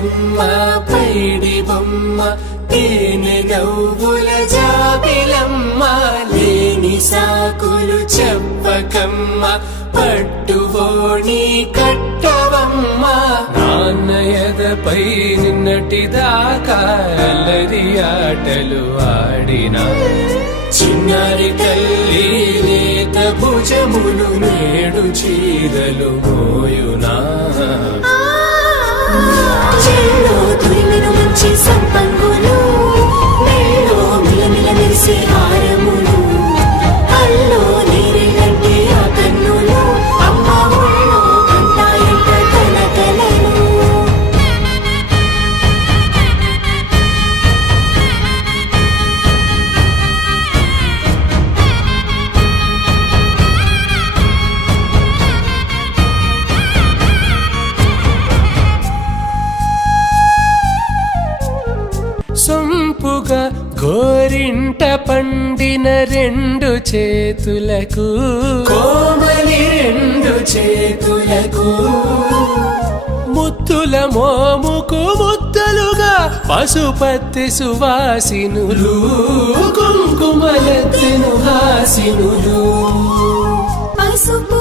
బుజ్జమ్మ పైడి బొమ్మ తేనె నవ్వుల జాబిలమ్మ లేని సాకులు చెప్పకమ్మ పట్టుబోణి కట్టవమ్మ నాన్నయదపై నిన్నటిదాకా అల్లరి ఆటలు ఆడినా చిన్నారి తల్లి లేత భుజములు నేడు చీరలు మోయునా చెల్లో తురిమిను మంచి సంపంగులు మెల్లో మిలమిల మెరిసే హారములు అల్లో నీరెలంటే ఆ కన్నులు అమ్మ ఒళ్ళో కంటాయంట తన కలలు సొంపుగా గోరింట పండిన రెండు చేతులకు కోమలి రెండు చేతులకు ముత్తుల మోముకు ముద్దలుగా పసుపత్తి సువాసినులు కుంకుమలెత్తెను హాసినులు పసుపు